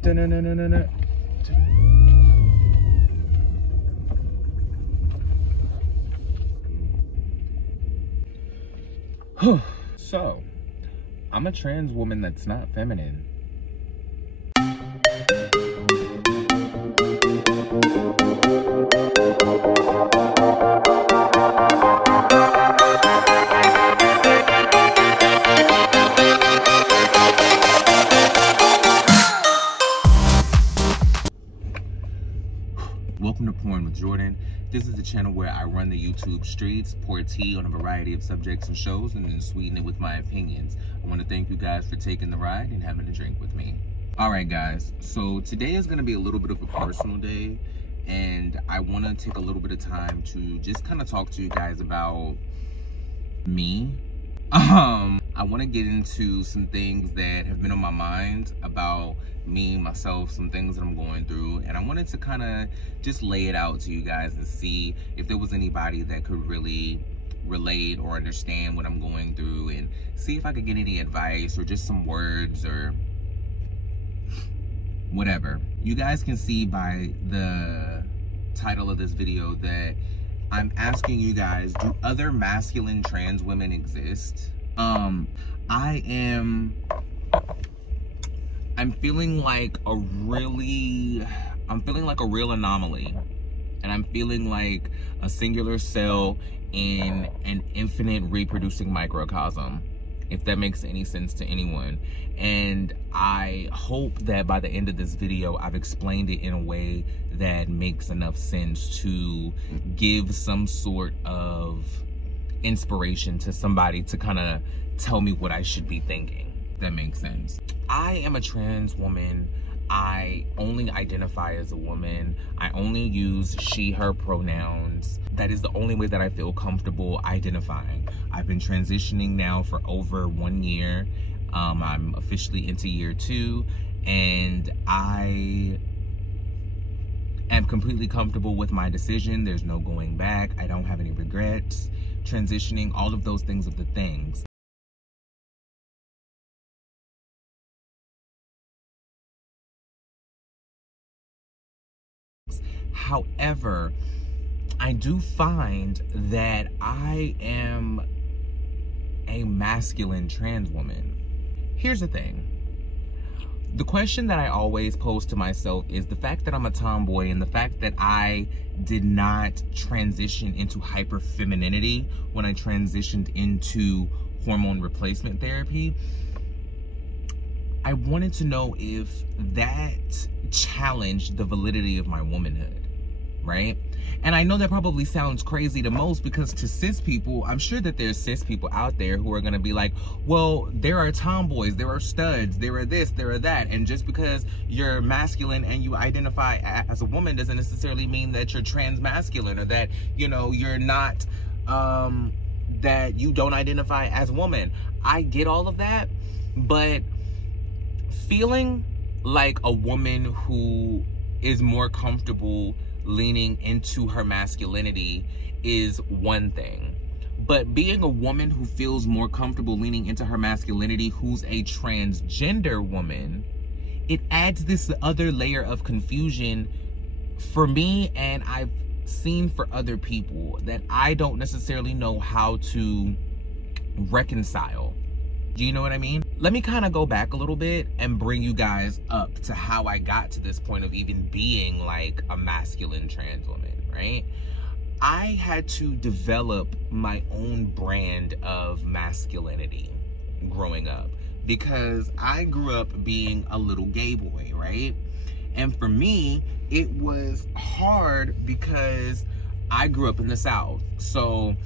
So, I'm a trans woman that's not feminine. Welcome to Porn with Jordan. This is the channel where I run the YouTube streets, pour tea on a variety of subjects and shows, and then sweeten it with my opinions. I want to thank you guys for taking the ride and having a drink with me. Alright guys, so today is going to be a little bit of a personal day, and I want to take a little bit of time to just kind of talk to you guys about me. I want to get into some things that have been on my mind about me, myself, some things that I'm going through, and I wanted to kind of just lay it out to you guys and see if there was anybody that could really relate or understand what I'm going through, and see if I could get any advice or just some words or whatever. You guys can see by the title of this video that I'm asking you guys, do other masculine trans women exist? I'm feeling like a real anomaly, and I'm feeling like a singular cell in an infinite reproducing microcosm, if that makes any sense to anyone. And I hope that by the end of this video, I've explained it in a way that makes enough sense to give some sort of inspiration to somebody to kind of tell me what I should be thinking. That makes sense. I am a trans woman. I only identify as a woman. I only use she, her pronouns. That is the only way that I feel comfortable identifying. I've been transitioning now for over 1 year. I'm officially into year 2, and I am completely comfortable with my decision. There's no going back. I don't have any regrets. Transitioning, all of those things are the things. However, I do find that I am a masculine trans woman. Here's the thing. The question that I always pose to myself is the fact that I'm a tomboy and the fact that I did not transition into hyper femininity when I transitioned into hormone replacement therapy. I wanted to know if that challenged the validity of my womanhood, right? And I know that probably sounds crazy to most, because to cis people, I'm sure that there's cis people out there who are going to be like, well, there are tomboys, there are studs, there are this, there are that. And just because you're masculine and you identify as a woman doesn't necessarily mean that you're trans masculine, or that, you know, you're not, that you don't identify as a woman. I get all of that, but feeling like a woman who is more comfortable leaning into her masculinity is one thing, but being a woman who feels more comfortable leaning into her masculinity, who's a transgender woman, it adds this other layer of confusion for me, and I've seen for other people, that I don't necessarily know how to reconcile. Do you know what I mean? Let me kind of go back a little bit and bring you guys up to how I got to this point of even being like a masculine trans woman, right? I had to develop my own brand of masculinity growing up, because I grew up being a little gay boy, right? And for me, it was hard because I grew up in the South. So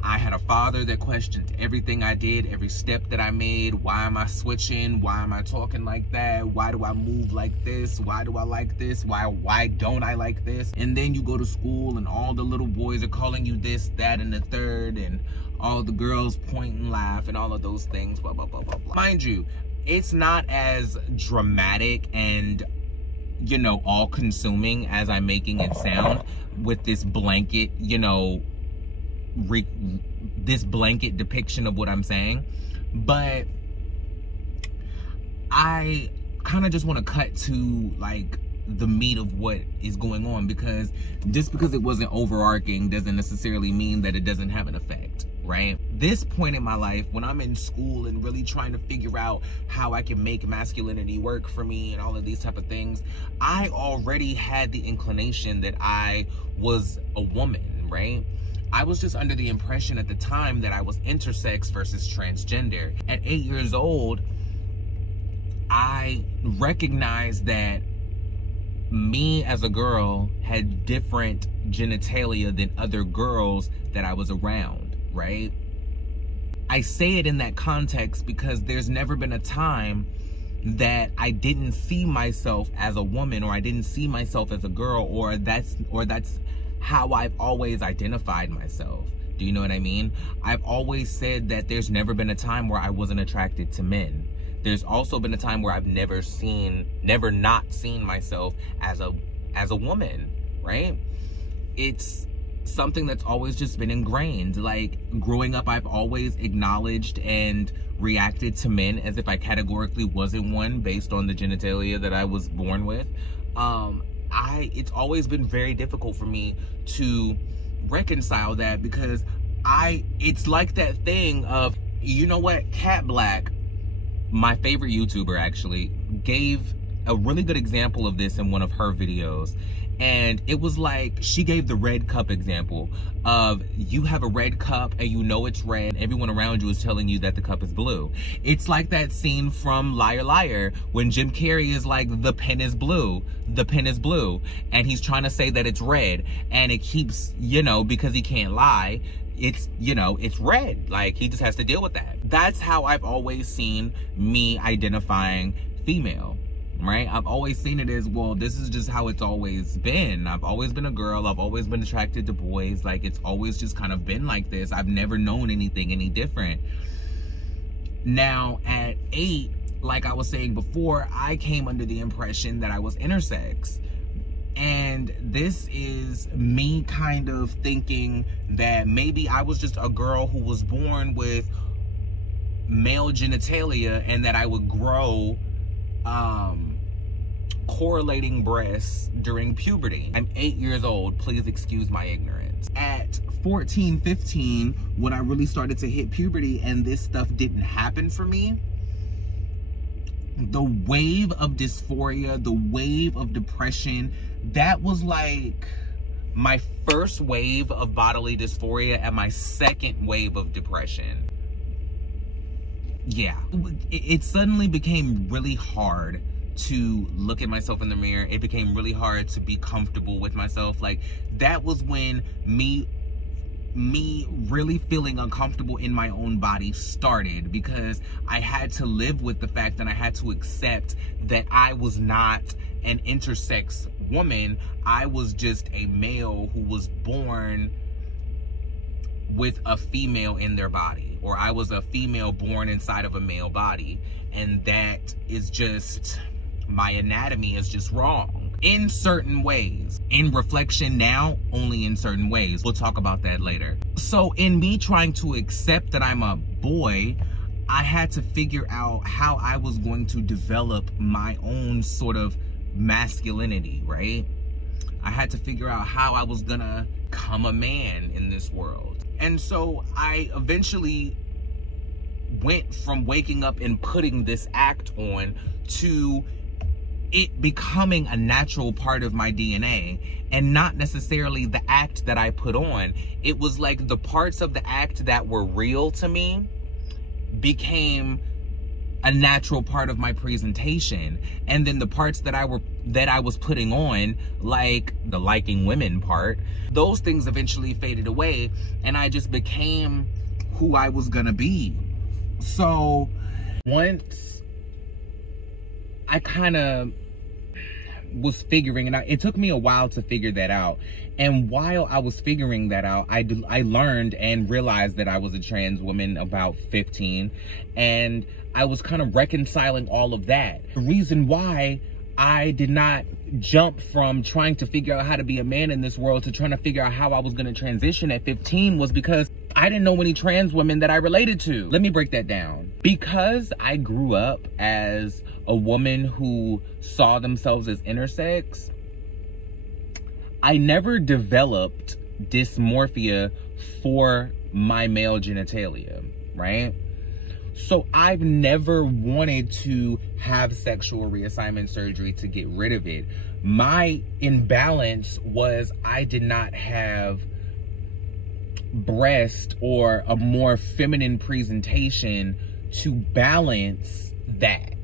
I had a father that questioned everything I did, every step that I made. Why am I switching? Why am I talking like that? Why do I move like this? Why do I like this? Why don't I like this? And then you go to school and all the little boys are calling you this, that, and the third, and all the girls point and laugh and all of those things, blah, blah, blah, blah, blah. Mind you, it's not as dramatic and, you know, all-consuming as I'm making it sound with this blanket, you know, this blanket depiction of what I'm saying. But I kind of just want to cut to like the meat of what is going on, because just because it wasn't overarching doesn't necessarily mean that it doesn't have an effect, right? This point in my life, when I'm in school and really trying to figure out how I can make masculinity work for me and all of these type of things, I already had the inclination that I was a woman, right? I was just under the impression at the time that I was intersex versus transgender. At 8 years old, I recognized that me as a girl had different genitalia than other girls that I was around, right? I say it in that context because there's never been a time that I didn't see myself as a woman, or I didn't see myself as a girl, or that's how I've always identified myself. Do you know what I mean? I've always said that there's never been a time where I wasn't attracted to men. There's also been a time where I've never not seen myself as a woman, right? It's something that's always just been ingrained. Like, growing up, I've always acknowledged and reacted to men as if I categorically wasn't one based on the genitalia that I was born with. It's always been very difficult for me to reconcile that, because it's like that thing of, you know what, Cat Black, my favorite YouTuber, actually gave a really good example of this in one of her videos. And it was like, she gave the red cup example of, you have a red cup and you know it's red. Everyone around you is telling you that the cup is blue. It's like that scene from Liar Liar when Jim Carrey is like, the pen is blue, the pen is blue. And he's trying to say that it's red. And it keeps, you know, because he can't lie, it's, you know, it's red. Like, he just has to deal with that. That's how I've always seen me identifying female, right? I've always seen it as, well, this is just how it's always been. I've always been a girl. I've always been attracted to boys. Like, it's always just kind of been like this. I've never known anything any different. Now, at 8, like I was saying before, I came under the impression that I was intersex. And this is me kind of thinking that maybe I was just a girl who was born with male genitalia, and that I would grow correlating breasts during puberty. I'm 8 years old. Please excuse my ignorance. At 14, 15, when I really started to hit puberty and this stuff didn't happen for me, the wave of dysphoria, the wave of depression, that was like my first wave of bodily dysphoria and my second wave of depression. Yeah, it suddenly became really hard to look at myself in the mirror. It became really hard to be comfortable with myself. Like, that was when me really feeling uncomfortable in my own body started, because I had to live with the fact and I had to accept that I was not an intersex woman. I was just a male who was born with a female in their body, or I was a female born inside of a male body, and that is just, my anatomy is just wrong in certain ways. In reflection now, only in certain ways. We'll talk about that later. So in me trying to accept that I'm a boy, I had to figure out how I was going to develop my own sort of masculinity, right? I had to figure out how I was gonna become a man in this world. And so I eventually went from waking up and putting this act on to it becoming a natural part of my DNA, and not necessarily the act that I put on. It was like the parts of the act that were real to me became a natural part of my presentation, and then the parts that I was putting on, like the liking women part, those things eventually faded away, and I just became who I was gonna be. So once I kind of was figuring it out, it took me a while to figure that out, and while I was figuring that out, I learned and realized that I was a trans woman about 15, and I was kind of reconciling all of that. The reason why I did not jump from trying to figure out how to be a man in this world to trying to figure out how I was going to transition at 15 was because I didn't know any trans women that I related to. Let me break that down. Because I grew up as a woman who saw themselves as intersex, I never developed dysmorphia for my male genitalia, right? So I've never wanted to have sexual reassignment surgery to get rid of it. My imbalance was I did not have breast or a more feminine presentation to balance that.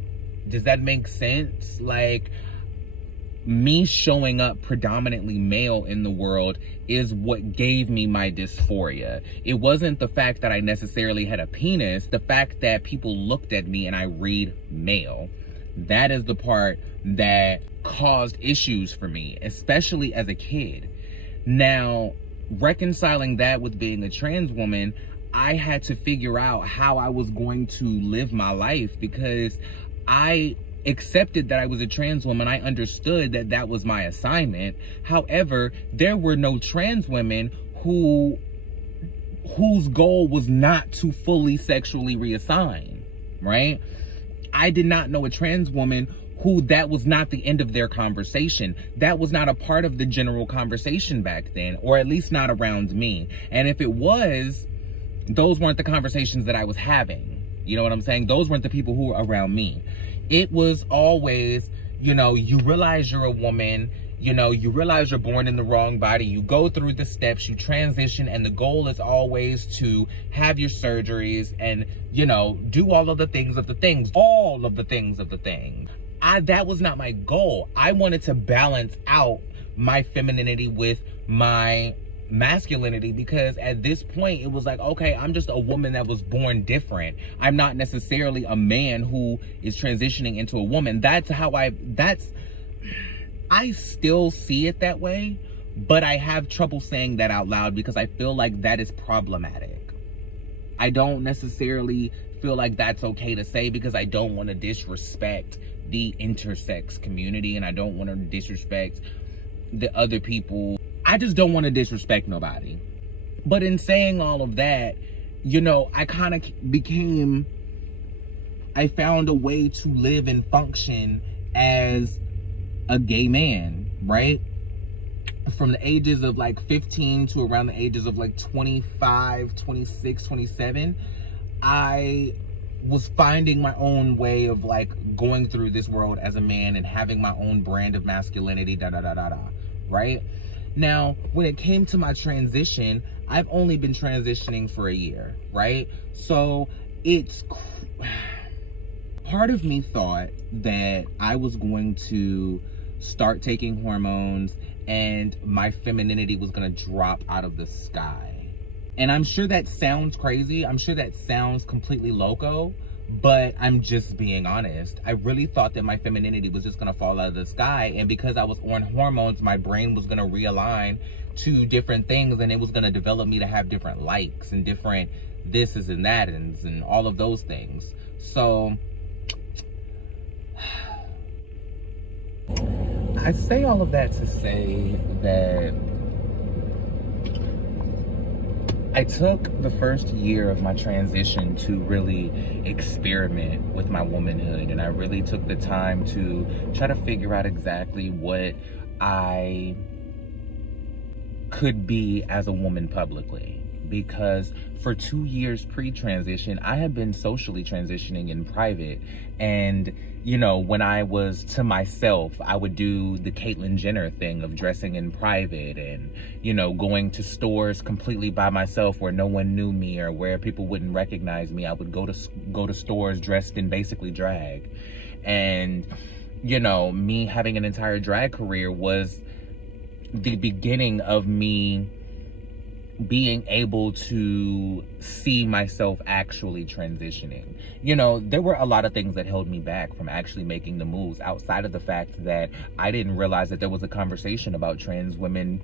Does that make sense? Like, me showing up predominantly male in the world is what gave me my dysphoria. It wasn't the fact that I necessarily had a penis, the fact that people looked at me and I read male. That is the part that caused issues for me, especially as a kid. Now, reconciling that with being a trans woman, I had to figure out how I was going to live my life, because I accepted that I was a trans woman. I understood that that was my assignment. However, there were no trans women whose goal was not to fully sexually reassign, right? I did not know a trans woman who that was not the end of their conversation. That was not a part of the general conversation back then, or at least not around me. And if it was, those weren't the conversations that I was having. You know what I'm saying? Those weren't the people who were around me. It was always, you know, you realize you're a woman, you know, you realize you're born in the wrong body, you go through the steps, you transition, and the goal is always to have your surgeries and, you know, do all of the things of the things, all of the things of the thing. That was not my goal. I wanted to balance out my femininity with my masculinity, because at this point it was like, okay, I'm just a woman that was born different. I'm not necessarily a man who is transitioning into a woman. That's how I still see it that way, but I have trouble saying that out loud because I feel like that is problematic. I don't necessarily feel like that's okay to say, because I don't want to disrespect the intersex community and I don't want to disrespect the other people. I just don't want to disrespect nobody. But in saying all of that, you know, I kind of I found a way to live and function as a gay man, right? From the ages of like 15 to around the ages of like 25, 26, 27, I was finding my own way of like going through this world as a man and having my own brand of masculinity, right? Now, when it came to my transition, I've only been transitioning for a year, right? So part of me thought that I was going to start taking hormones and my femininity was going to drop out of the sky. And I'm sure that sounds crazy. I'm sure that sounds completely loco, but I'm just being honest. I really thought that my femininity was just going to fall out of the sky. And because I was on hormones, my brain was going to realign to different things and it was going to develop me to have different likes and different thises and thats and all of those things. So I say all of that to say that I took the first year of my transition to really experiment with my womanhood, and I really took the time to try to figure out exactly what I could be as a woman publicly. Because for 2 years pre-transition, I had been socially transitioning in private. And, you know, when I was to myself, I would do the Caitlyn Jenner thing of dressing in private and, you know, going to stores completely by myself where no one knew me or where people wouldn't recognize me. I would go to stores dressed in basically drag. And, you know, me having an entire drag career was the beginning of me being able to see myself actually transitioning. You know, there were a lot of things that held me back from actually making the moves, outside of the fact that I didn't realize that there was a conversation about trans women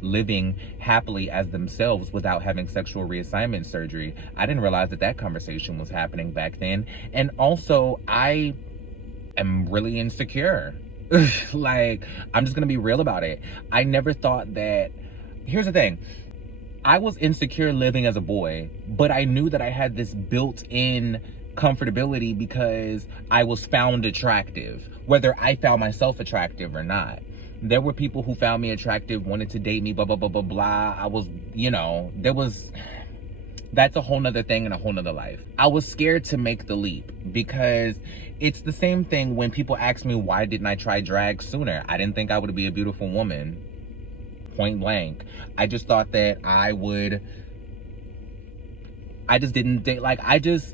living happily as themselves without having sexual reassignment surgery. I didn't realize that that conversation was happening back then. And also, I am really insecure. Like, I'm just gonna be real about it. I never thought that... Here's the thing. I was insecure living as a boy, but I knew that I had this built-in comfortability because I was found attractive, whether I found myself attractive or not. There were people who found me attractive, wanted to date me, blah, blah, blah, blah, blah. I was, you know, that's a whole nother thing and a whole nother life. I was scared to make the leap because it's the same thing when people ask me, why didn't I try drag sooner? I didn't think I would be a beautiful woman, point blank. I just thought that I just didn't date,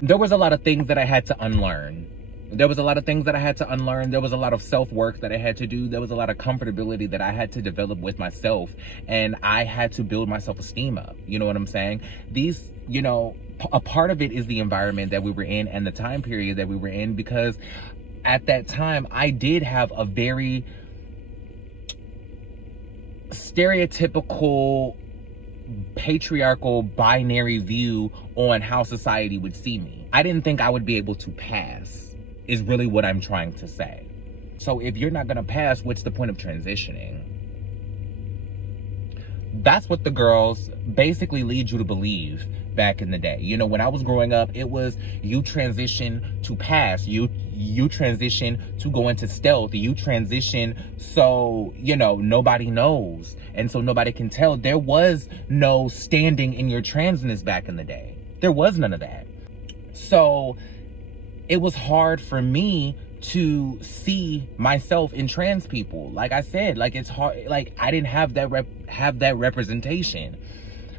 there was a lot of things that I had to unlearn. There was a lot of things that I had to unlearn. There was a lot of self-work that I had to do. There was a lot of comfortability that I had to develop with myself. And I had to build my self-esteem up. You know what I'm saying? These, you know, a part of it is the environment that we were in and the time period that we were in, because at that time, I did have a very stereotypical, patriarchal, binary view on how society would see me. I didn't think I would be able to pass, is really what I'm trying to say. So if you're not gonna pass, what's the point of transitioning? That's what the girls basically lead you to believe back in the day. You know, when I was growing up, it was you transition to pass, you transition to go into stealth, you transition so, you know, nobody knows. And so nobody can tell. There was no standing in your transness back in the day. There was none of that. So it was hard for me to see myself in trans people. Like I said, like it's hard, like I didn't have that representation,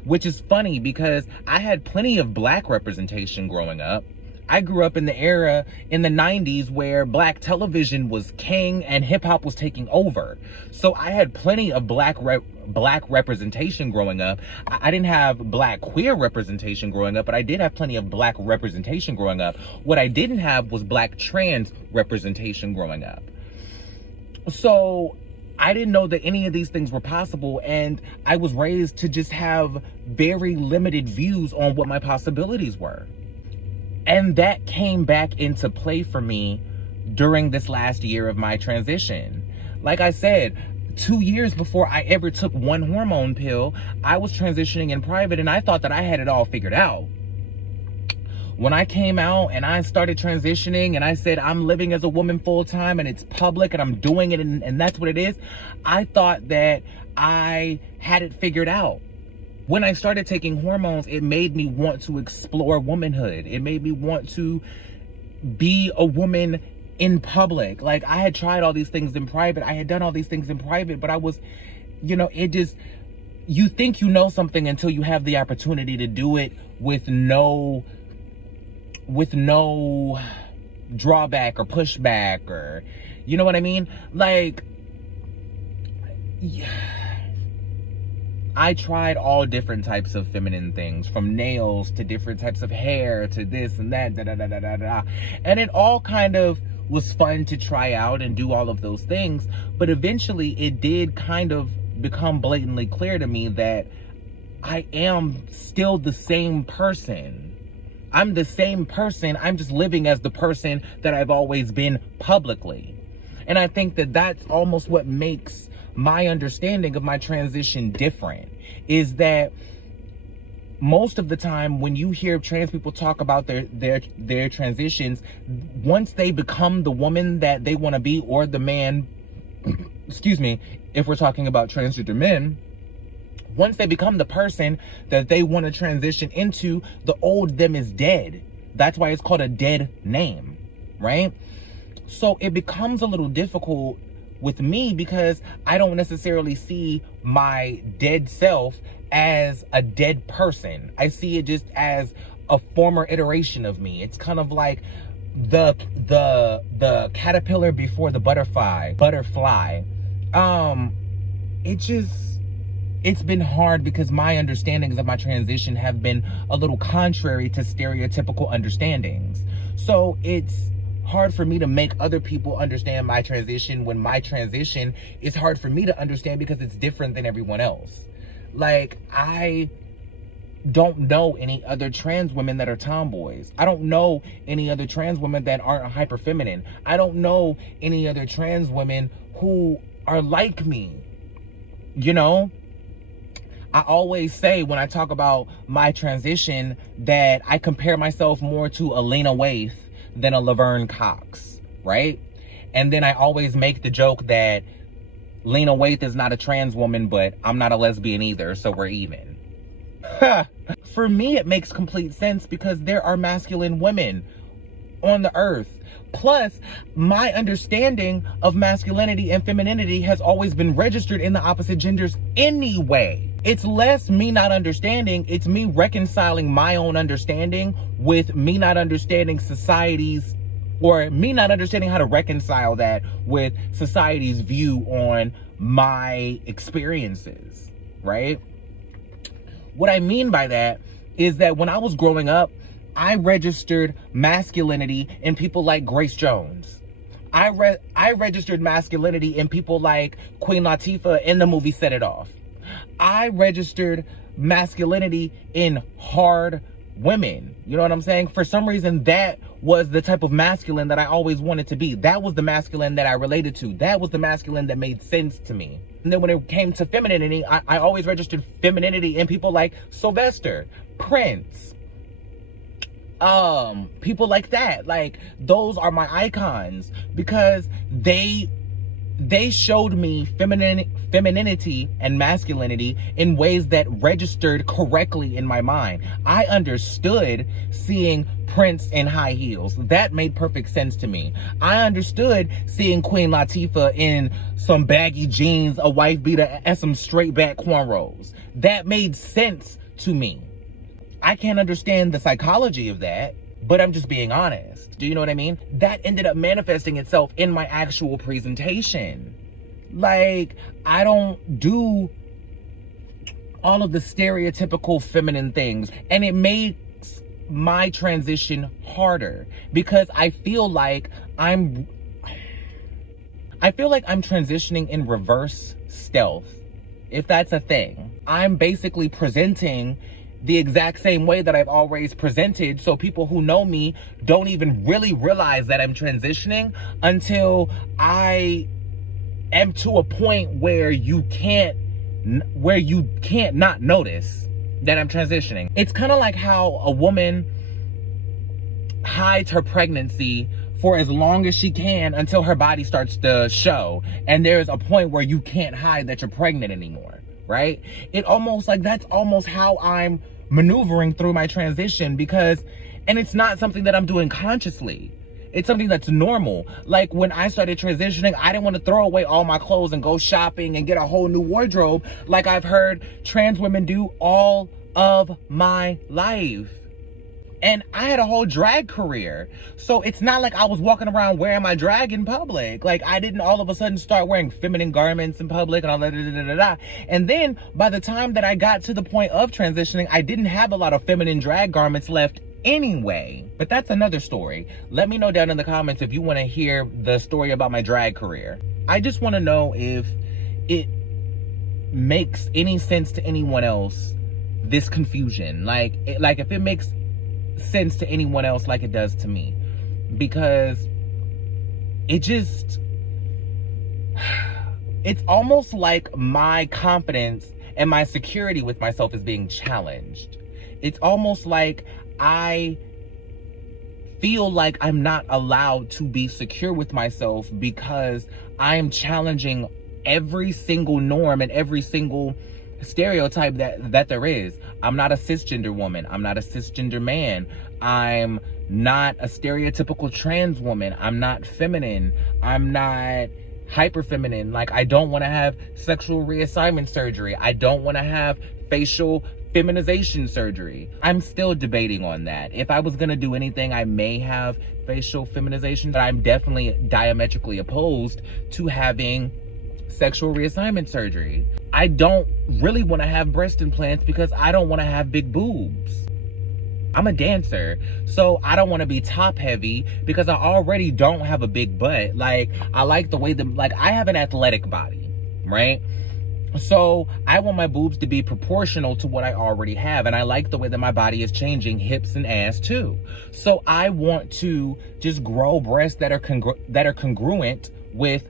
which is funny because I had plenty of black representation growing up. I grew up in the era in the 90s where black television was king and hip hop was taking over. So I had plenty of black representation growing up. I didn't have black queer representation growing up, but I did have plenty of black representation growing up. What I didn't have was black trans representation growing up. So I didn't know that any of these things were possible, and I was raised to just have very limited views on what my possibilities were. And that came back into play for me during this last year of my transition. Like I said, 2 years before I ever took one hormone pill, I was transitioning in private and I thought that I had it all figured out. When I came out and I started transitioning and I said, I'm living as a woman full time and it's public and I'm doing it and that's what it is, I thought that I had it figured out. When I started taking hormones, it made me want to explore womanhood. It made me want to be a woman in public. Like, I had tried all these things in private. I had done all these things in private, but I was, you know, it just, you think you know something until you have the opportunity to do it with no drawback or pushback, or, you know what I mean? Like, yeah. I tried all different types of feminine things, from nails to different types of hair to this and that, and it all kind of was fun to try out and do all of those things. But eventually it did kind of become blatantly clear to me that I am still the same person. I'm the same person. I'm just living as the person that I've always been publicly. And I think that that's almost what makes my understanding of my transition different, is that most of the time when you hear trans people talk about their transitions, once they become the woman that they want to be, or the man, excuse me, if we're talking about transgender men, once they become the person that they want to transition into, the old them is dead. That's why it's called a dead name, right? So it becomes a little difficult with me because I don't necessarily see my dead self as a dead person. I see it just as a former iteration of me. It's kind of like the caterpillar before the butterfly. It's been hard because my understandings of my transition have been a little contrary to stereotypical understandings. So it's hard for me to make other people understand my transition when my transition is hard for me to understand because it's different than everyone else. Like, I don't know any other trans women that are tomboys. I don't know any other trans women that aren't hyper feminine. I don't know any other trans women who are like me. You know, I always say when I talk about my transition that I compare myself more to a Lena Waithe than a Laverne Cox, right? And then I always make the joke that Lena Waithe is not a trans woman, but I'm not a lesbian either, so we're even. For me, it makes complete sense because there are masculine women on the earth. Plus, my understanding of masculinity and femininity has always been registered in the opposite genders anyway. It's less me not understanding, it's me reconciling my own understanding with me not understanding society's, or me not understanding how to reconcile that with society's view on my experiences, right? What I mean by that is that when I was growing up, I registered masculinity in people like Grace Jones. I registered masculinity in people like Queen Latifah in the movie Set It Off. I registered masculinity in hard women. You know what I'm saying? For some reason, that was the type of masculine that I always wanted to be. That was the masculine that I related to. That was the masculine that made sense to me. And then when it came to femininity, I always registered femininity in people like Sylvester, Prince, people like that. Like, those are my icons because they showed me femininity and masculinity in ways that registered correctly in my mind. I understood seeing Prince in high heels. That made perfect sense to me. I understood seeing Queen Latifah in some baggy jeans, a wife beater, and some straight back cornrows. That made sense to me. I can't understand the psychology of that, but I'm just being honest. Do you know what I mean? That ended up manifesting itself in my actual presentation. Like, I don't do all of the stereotypical feminine things. And it makes my transition harder because I feel like I'm transitioning in reverse stealth, if that's a thing. I'm basically presenting the exact same way that I've always presented, so people who know me don't even really realize that I'm transitioning until I am to a point where you can't not notice that I'm transitioning. It's kind of like how a woman hides her pregnancy for as long as she can until her body starts to show, and there's a point where you can't hide that you're pregnant anymore, right? That's almost how I'm maneuvering through my transition and it's not something that I'm doing consciously. It's something that's normal. Like, when I started transitioning, I didn't want to throw away all my clothes and go shopping and get a whole new wardrobe like I've heard trans women do all of my life. And I had a whole drag career. So it's not like I was walking around wearing my drag in public. Like, I didn't all of a sudden start wearing feminine garments in public and all that. And then by the time that I got to the point of transitioning, I didn't have a lot of feminine drag garments left anyway. But that's another story. Let me know down in the comments if you want to hear the story about my drag career. I just want to know if it makes any sense to anyone else, this confusion. Like if it makes sense to anyone else like it does to me, because it's almost like my confidence and my security with myself is being challenged. It's almost like I feel like I'm not allowed to be secure with myself because I'm challenging every single norm and every single stereotype that there is. I'm not a cisgender woman. I'm not a cisgender man. I'm not a stereotypical trans woman. I'm not feminine. I'm not hyper feminine. Like, I don't want to have sexual reassignment surgery. I don't want to have facial feminization surgery. I'm still debating on that. If I was going to do anything, I may have facial feminization, but I'm definitely diametrically opposed to having sexual reassignment surgery. I don't really want to have breast implants because I don't want to have big boobs. I'm a dancer, so I don't want to be top heavy because I already don't have a big butt. Like, I like the way I have an athletic body, right? So I want my boobs to be proportional to what I already have. And I like the way that my body is changing, hips and ass too. So I want to just grow breasts that are congruent with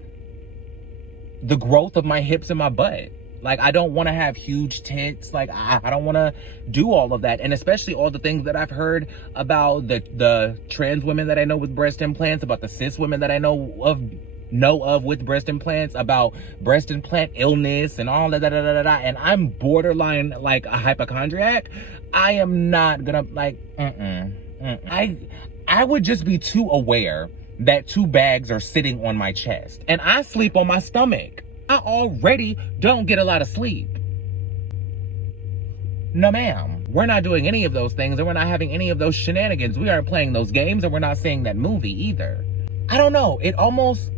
the growth of my hips and my butt. Like, I don't want to have huge tits. Like, I don't want to do all of that. And especially all the things that I've heard about the trans women that I know with breast implants, about the cis women that I know of with breast implants, about breast implant illness and all that, and I'm borderline like a hypochondriac. I am not gonna, like, I would just be too aware that 2 bags are sitting on my chest, and I sleep on my stomach. I already don't get a lot of sleep. No, ma'am. We're not doing any of those things, and we're not having any of those shenanigans. We aren't playing those games, and we're not seeing that movie either. I don't know. It almost,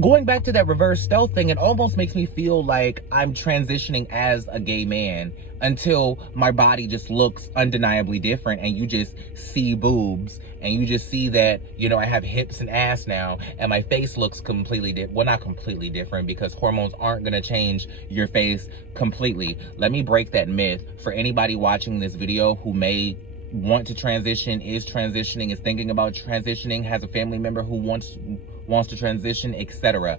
going back to that reverse stealth thing, it almost makes me feel like I'm transitioning as a gay man until my body just looks undeniably different, and you just see boobs, and you just see that, you know, I have hips and ass now, and my face looks completely different. Well, not completely different, because hormones aren't gonna change your face completely. Let me break that myth for anybody watching this video who may want to transition, is transitioning, is thinking about transitioning, has a family member who wants to transition, etc.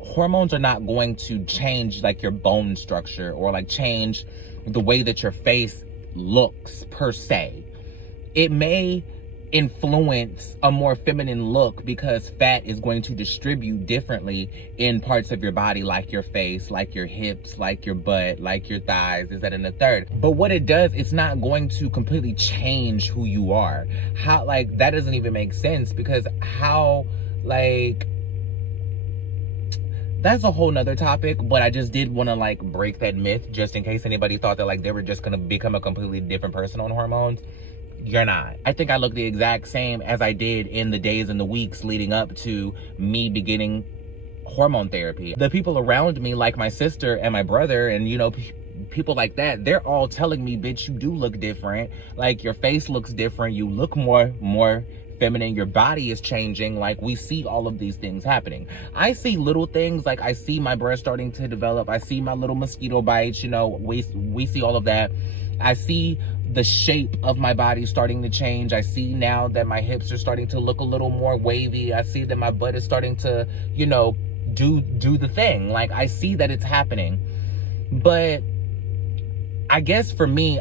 Hormones are not going to change like your bone structure or like change the way that your face looks per se. It may influence a more feminine look because fat is going to distribute differently in parts of your body, like your face, like your hips, like your butt, like your thighs, is that in the third. But what it does, it's not going to completely change who you are. How, like, that doesn't even make sense, because how, like, that's a whole nother topic, but I just did want to, like, break that myth just in case anybody thought that, like, they were just going to become a completely different person on hormones. You're not. I think I look the exact same as I did in the days and the weeks leading up to me beginning hormone therapy. The people around me, like my sister and my brother and, you know, people like that, they're all telling me, bitch, you do look different. Like, your face looks different. You look more feminine. Your body is changing. Like, we see all of these things happening. I see little things, like I see my breast starting to develop. I see my little mosquito bites, you know, we see all of that. I see the shape of my body starting to change. I see now that my hips are starting to look a little more wavy. I see that my butt is starting to, you know, do the thing. Like, I see that it's happening. But I guess for me,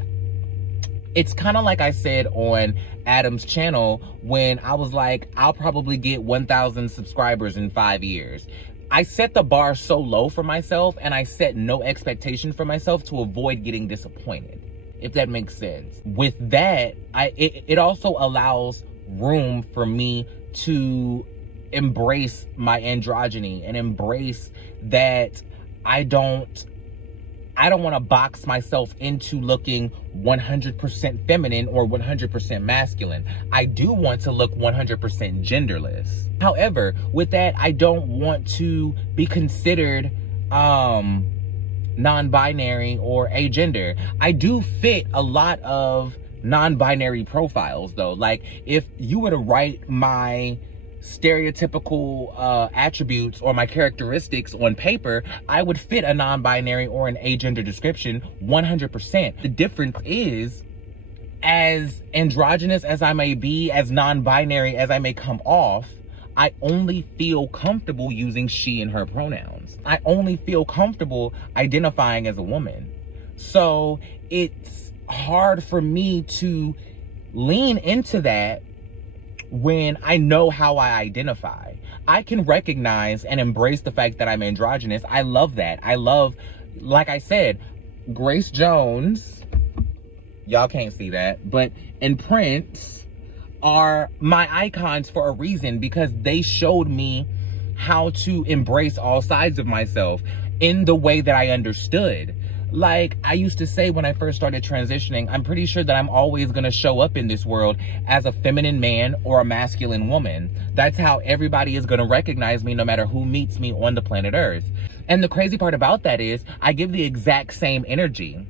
it's kind of like I said on Adam's channel when I was like, I'll probably get 1,000 subscribers in 5 years. I set the bar so low for myself, and I set no expectation for myself to avoid getting disappointed, if that makes sense. With that, it also allows room for me to embrace my androgyny and embrace that I don't want to box myself into looking 100% feminine or 100% masculine. I do want to look 100% genderless. However, with that, I don't want to be considered non-binary or agender. I do fit a lot of non-binary profiles though. Like, if you were to write my stereotypical attributes or my characteristics on paper, I would fit a non-binary or an agender description 100%. The difference is, as androgynous as I may be, as non-binary as I may come off, I only feel comfortable using she and her pronouns. I only feel comfortable identifying as a woman. So it's hard for me to lean into that when I know how I identify. I can recognize and embrace the fact that I'm androgynous. I love that. I love, like I said, Grace Jones, y'all can't see that, but, and Prince are my icons for a reason, because they showed me how to embrace all sides of myself in the way that I understood. Like I used to say when I first started transitioning, I'm pretty sure that I'm always going to show up in this world as a feminine man or a masculine woman. That's how everybody is going to recognize me, no matter who meets me on the planet Earth. And the crazy part about that is I give the exact same energy.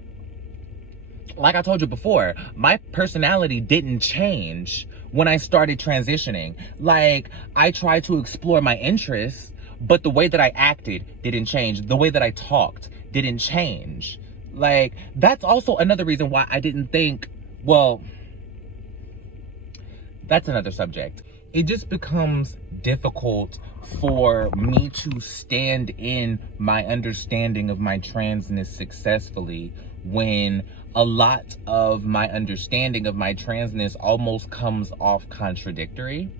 Like I told you before, my personality didn't change when I started transitioning. Like, I tried to explore my interests, but the way that I acted didn't change. The way that I talked didn't change. Like, that's also another reason why I didn't think, well, that's another subject. It just becomes difficult for me to stand in my understanding of my transness successfully when a lot of my understanding of my transness almost comes off contradictory.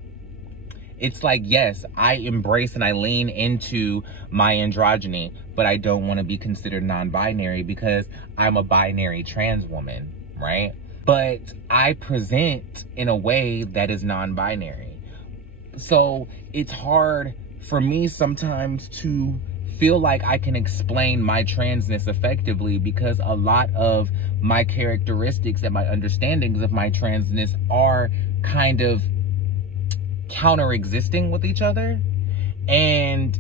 It's like, yes, I embrace and I lean into my androgyny, but I don't want to be considered non-binary because I'm a binary trans woman, right? But I present in a way that is non-binary. So it's hard for me sometimes to feel like I can explain my transness effectively because a lot of my characteristics and my understandings of my transness are kind of counter-existing with each other, and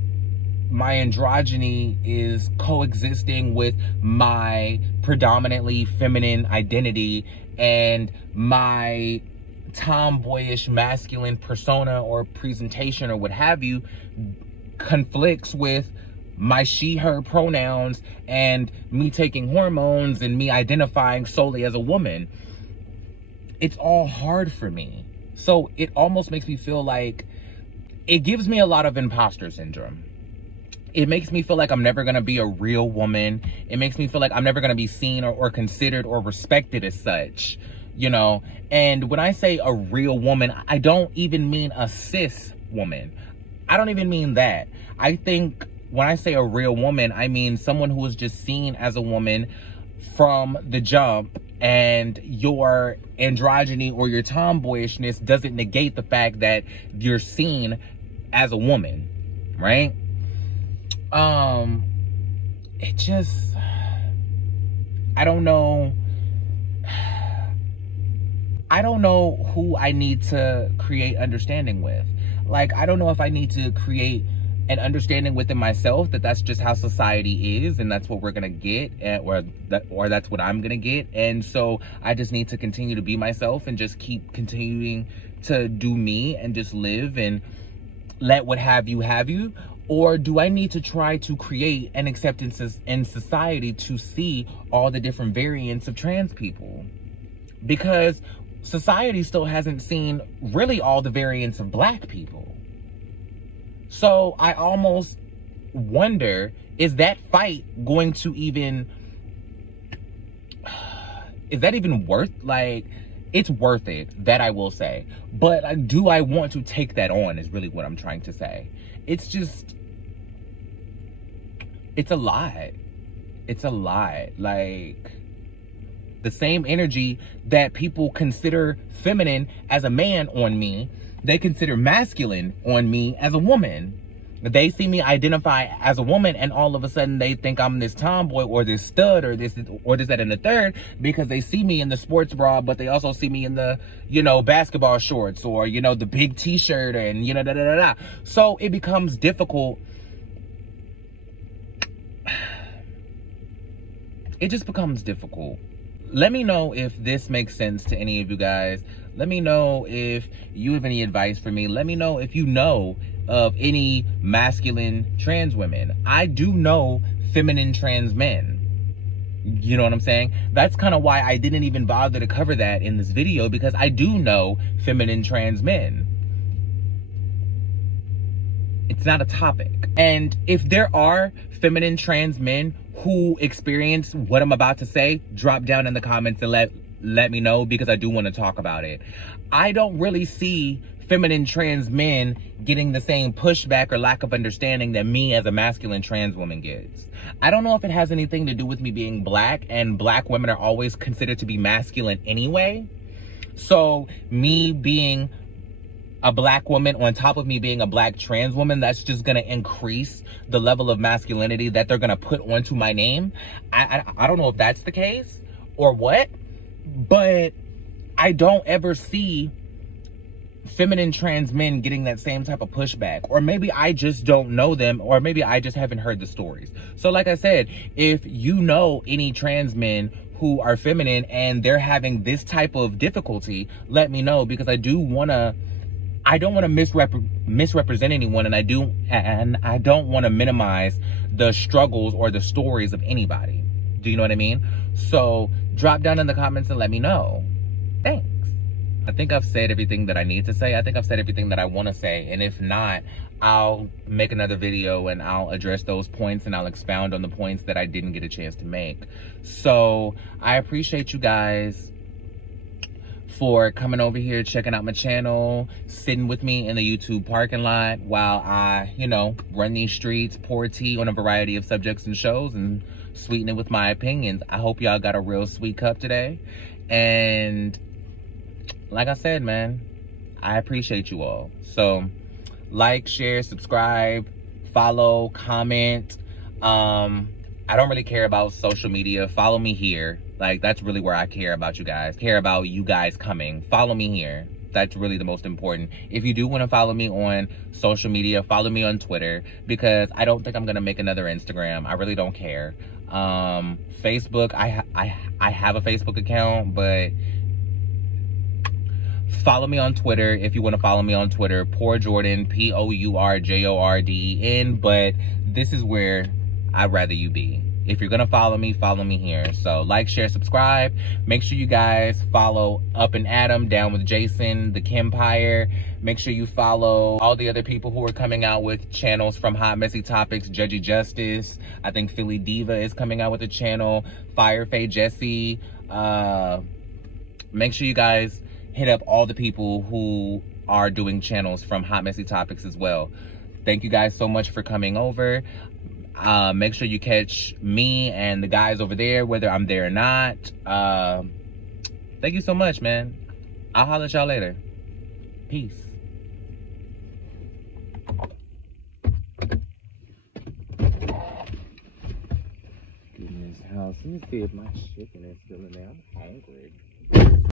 my androgyny is coexisting with my predominantly feminine identity, and my tomboyish masculine persona or presentation or what have you conflicts with my she, her pronouns and me taking hormones and me identifying solely as a woman. It's all hard for me. So it almost makes me feel like it gives me a lot of imposter syndrome. It makes me feel like I'm never going to be a real woman. It makes me feel like I'm never going to be seen or considered or respected as such, you know? And when I say a real woman, I don't even mean a cis woman. I don't even mean that. I think when I say a real woman, I mean someone who is just seen as a woman from the jump, and your androgyny or your tomboyishness doesn't negate the fact that you're seen as a woman, right? It just, I don't know who I need to create understanding with. Like, I don't know if I need to create an understanding within myself that that's just how society is and that's what we're gonna get, or that's what I'm gonna get. And so I just need to continue to be myself and just keep continuing to do me and just live and let what have you. Or do I need to try to create an acceptance in society to see all the different variants of trans people? Because society still hasn't seen really all the variants of Black people. So I almost wonder, is that fight going to even, is that even worth, like, it's worth it, that I will say. But do I want to take that on is really what I'm trying to say. It's just, it's a lot. It's a lot. Like, the same energy that people consider feminine as a man on me, they consider masculine on me as a woman. They see me identify as a woman and all of a sudden they think I'm this tomboy or this stud or this, that, and the third, because they see me in the sports bra, but they also see me in the, you know, basketball shorts or, you know, the big t-shirt and, you know, So it becomes difficult. It just becomes difficult. Let me know if this makes sense to any of you guys. Let me know if you have any advice for me. Let me know if you know of any masculine trans women. I do know feminine trans men. You know what I'm saying? That's kind of why I didn't even bother to cover that in this video, because I do know feminine trans men. It's not a topic. And if there are feminine trans men who experience what I'm about to say, drop down in the comments and let me know, because I do want to talk about it. I don't really see feminine trans men getting the same pushback or lack of understanding that me as a masculine trans woman gets. I don't know if it has anything to do with me being Black, and Black women are always considered to be masculine anyway. So me being a Black woman on top of me being a Black trans woman, that's just gonna increase the level of masculinity that they're gonna put onto my name. I don't know if that's the case or what, but I don't ever see feminine trans men getting that same type of pushback. Or maybe I just don't know them, or maybe I just haven't heard the stories. So like I said, if you know any trans men who are feminine and they're having this type of difficulty, let me know, because I don't want to misrepresent anyone, and I don't want to minimize the struggles or the stories of anybody. Do you know what I mean? So drop down in the comments and let me know. Thanks. I think I've said everything that I need to say. I think I've said everything that I want to say. And if not, I'll make another video and I'll address those points and I'll expound on the points that I didn't get a chance to make. So I appreciate you guys for coming over here, checking out my channel, sitting with me in the YouTube parking lot while I, you know, run these streets, pour tea on a variety of subjects and shows, and sweeten it with my opinions. I hope y'all got a real sweet cup today. And like I said, man, I appreciate you all. So like, share, subscribe, follow, comment. I don't really care about social media. Follow me here. Like, that's really where I care about you guys. Care about you guys coming. Follow me here. That's really the most important. If you do want to follow me on social media, follow me on Twitter, because I don't think I'm going to make another Instagram. I really don't care. Facebook, I have a Facebook account, but follow me on Twitter if you want to follow me on Twitter. Poor Jordan, POURJORDEN. But this is where I'd rather you be. If you're gonna follow me here. So like, share, subscribe. Make sure you guys follow Up and Adam, Down with Jason, the Kimpire. Make sure you follow all the other people who are coming out with channels from Hot Messy Topics. Judgy Justice, I think Philly Diva is coming out with a channel. Firefay Jesse. Make sure you guys hit up all the people who are doing channels from Hot Messy Topics as well. Thank you guys so much for coming over. Make sure you catch me and the guys over there, whether I'm there or not. Thank you so much, man. I'll holler at y'all later. Peace. Get in this house. Let me see if my chicken is still in there. I'm hungry.